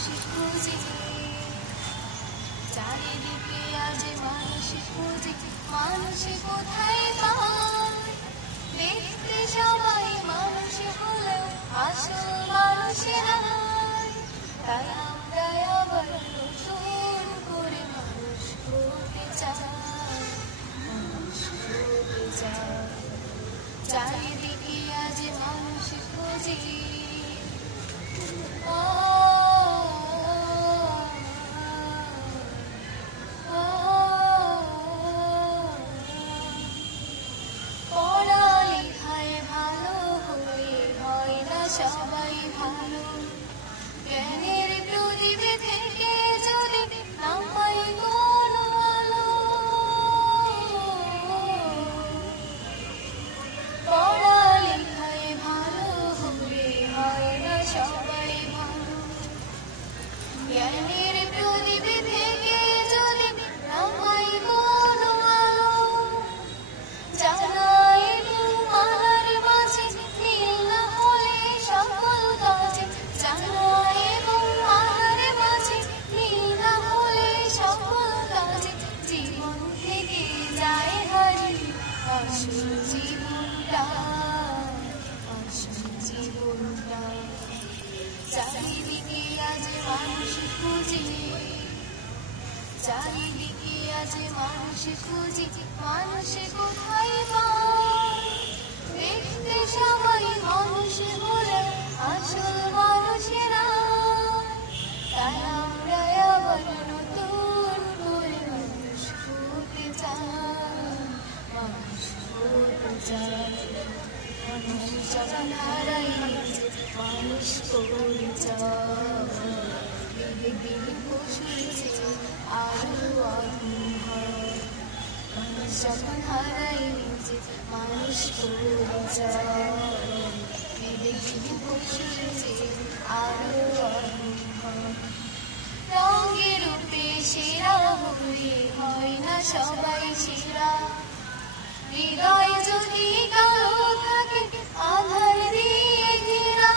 খুঁজি, চারিদিকে আজ মানুষ খুঁজি, মানুষ কোথায় পায়? দেখতে সবাই মানুষ হলেও আসল মানুষেরা নয়। তাই আমরা আবার নতুন করে মানুষ হতে চাই, মানুষ হতে চাই। চারিদিকে আজ মানুষ খুঁজি, পড়ালেখায় ভালো হয়ে হয় না সবাই ভালো। জ্ঞানের প্রদীপে থেকে যদি না পাই কোনো আলো, পড়ালেখায় ভালো হয়ে হয় না সবাই ভালো। জ্ঞানের প্রদীপে থেকে যদি না পাই কোনো আলো, জানাই মালার মাঝে মিল না হলে সকল কাজে, জানাই এবং মালার মাঝে মিল না হলে সকল কাজে, জীবন থেকে যায় হারিয়ে আসল জীবনটা, আসল জীবনটা। চারিদিকে আজ মানুষ খুঁজি, চারিদিকে আজ মানুষ খুঁজি, মানুষ কোথায় পায়? দেখতে সবাই মানুষ হলে আসল মানুষেরা, তাই আমরা আবার নতুন করে মানুষ হতে চাই, মানুষ হতে চাই। মানুষ যখন হারাইছে মানুষ করে চাই, বিবেক বিবেক বসেছে আরো আগুন হয়। মানুষ যখন হারাইছে মানুষ করে চাই, বিবেক বিবেক বসেছে আরো আগুন হয়। রঙে রূপে সেরা হয়ে হয় না সবাই সেরা, হৃদয় যদি কালো থাকে আধার দিয়ে ঘেরা।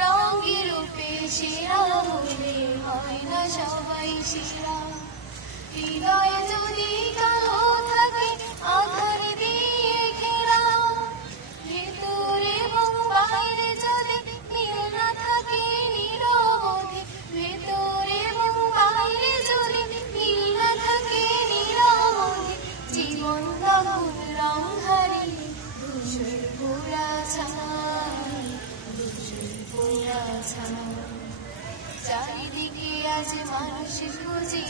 রঙে রূপে সেরা হলে হয় না সবাই সেরা, হৃদয় যদি কালো থাকে আধার দিয়ে ঘেরা। ভেতরে এবং বাইরে যদি মিল না থাকে নিরবধি, ভেতরে এবং বাইরে যদি মিল না থাকে নিরবধি, জীবন তখন রং হারিয়ে ধূসর পোড়া ছাই, ধূসর পোড়া ছাই। চারিদিকে আজ মানুষ খুঁজি,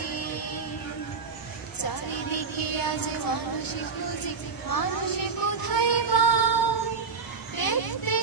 চারিদিকে আজ মানুষ খুঁজি, মানুষ কোথায় পায়? দেখতে